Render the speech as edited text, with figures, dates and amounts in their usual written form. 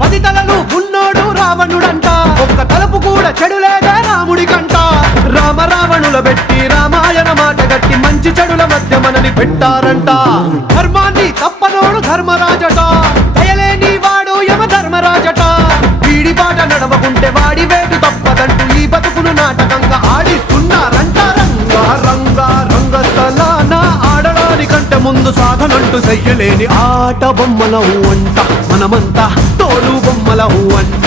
10 తలలు ఉన్నోడు రావణుడంట, ఒక్క తలపు కూడా చెడులేదే రాముడి కంట. రామ రావణుల పెట్టి రామాయణ మాట గట్టి మంచి చెడుల మధ్య మనని పెట్టారంట. ధర్మాన్ని తప్పనోడు ధర్మరాజట, దయలేని వాడు యమ ధర్మరాజట. వీడి బాట నడవకుంటే వాడి వేటు తప్పదంటూ ఈ బతుకును నాటకంగా ఆడిస్తున్నారంట. రంగా రంగా రంగస్థలాన ఆడడానికంటే ముందు సాధనంటూ చెయ్యలేని ఆట బొమ్మలవు అంట. మనమంతా తోలు బొమ్మలవు అంట.